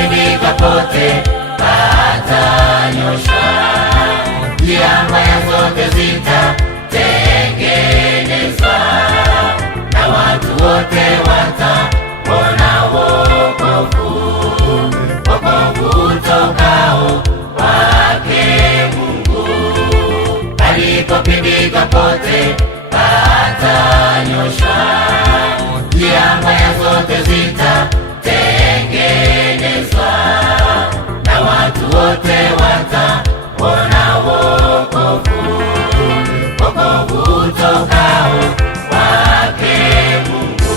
Palipopindika pote patanyoshwa, njia mbaya zote zitatengenezwa, na watu wote wataona wokovu, wokovu utokao kwake Mungu. Palipopindika pote patanyoshwa, njia mbaya zote zitatengenezwa, na watu wote wataona wokovu, wokovu utokao kwake Mungu.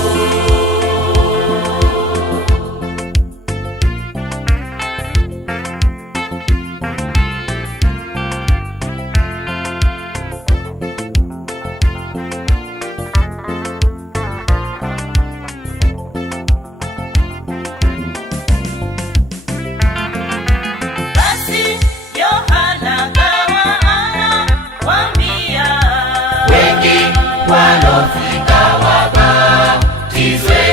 Walofika wabatizwe,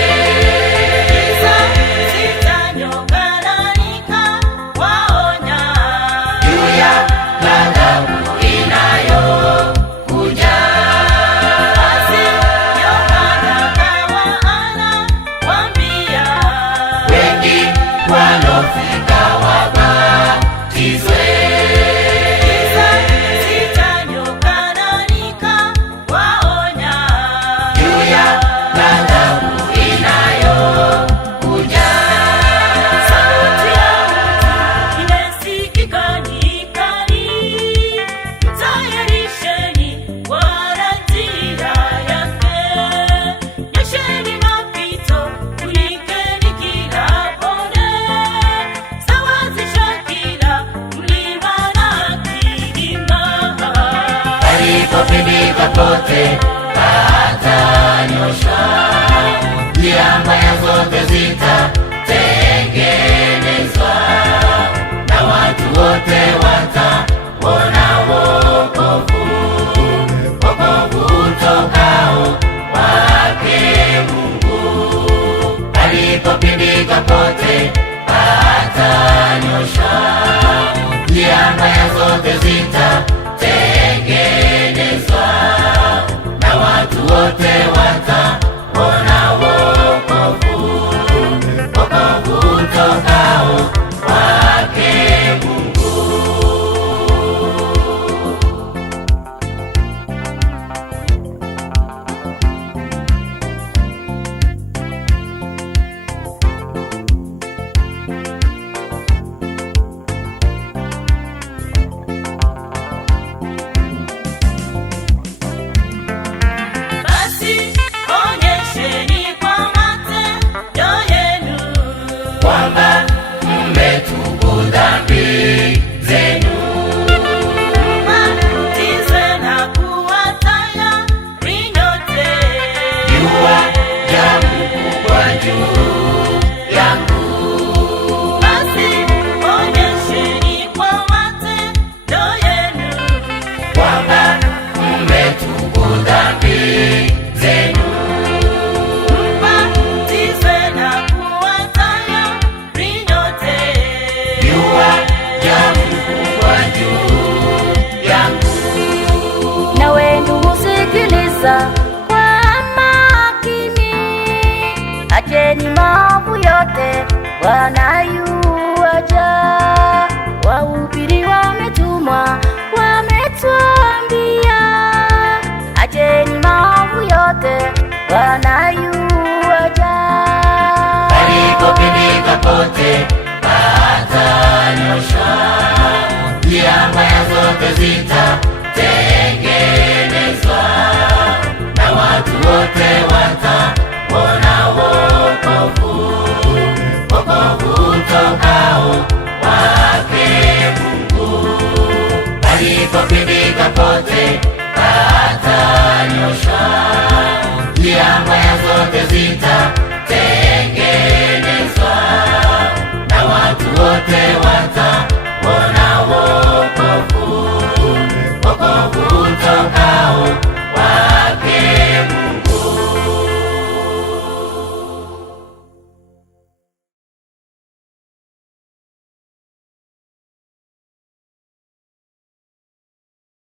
zitanyoka na nikawaonya, juu ya ghadhabu inayokuja. basi Yohana akawa anawaambia, Wengi walofika wabatizwe, zitanyoka na nikawaonya, juu ya ghadhabu inayokuja. sauti ya mtu imesikika nyikani, tayarisheni Bwana njia yake, nyosheni mapito, funikeni kila bonde, sawazisha kila mlima na kilima. Palipopindika pote patanyoshwa, njia mbaya zote zitatengenezwa, na watu wote wataona wokovu, wokovu utokao kwake Mungu. Palipopindika pote patanyoshwa, njia mbaya zote zitatengenezwa, na watu wote wataona wokovu, wokovu utokao kwake Mungu. Basi onyesheni kwa matendo yenu Kwamba mmetubu dhambi zenu, mbatizwe na kuwa tayari nyote. jua ya mkubwa juu yangu. Basi onyesheni kwa matendo yenu Kwamba mmetubu dhambi zenu, mbatizwe na kuwa tayari nyote. jua ya mkubwa juu yangu. Nawe ndugu, sikiliza kwa makini, acheni maovu yote, Bwana yuaja. Wahubiri wametumwa, wametuambia, acheni maovu yote, Bwana yuaja. Palipopindika pote patanyoshwa, njia mbaya zote zitatengenezwa, na watu wote wataona wokovu, wokovu utokao kwake Mungu. Palipopindika pote patanyoshwa,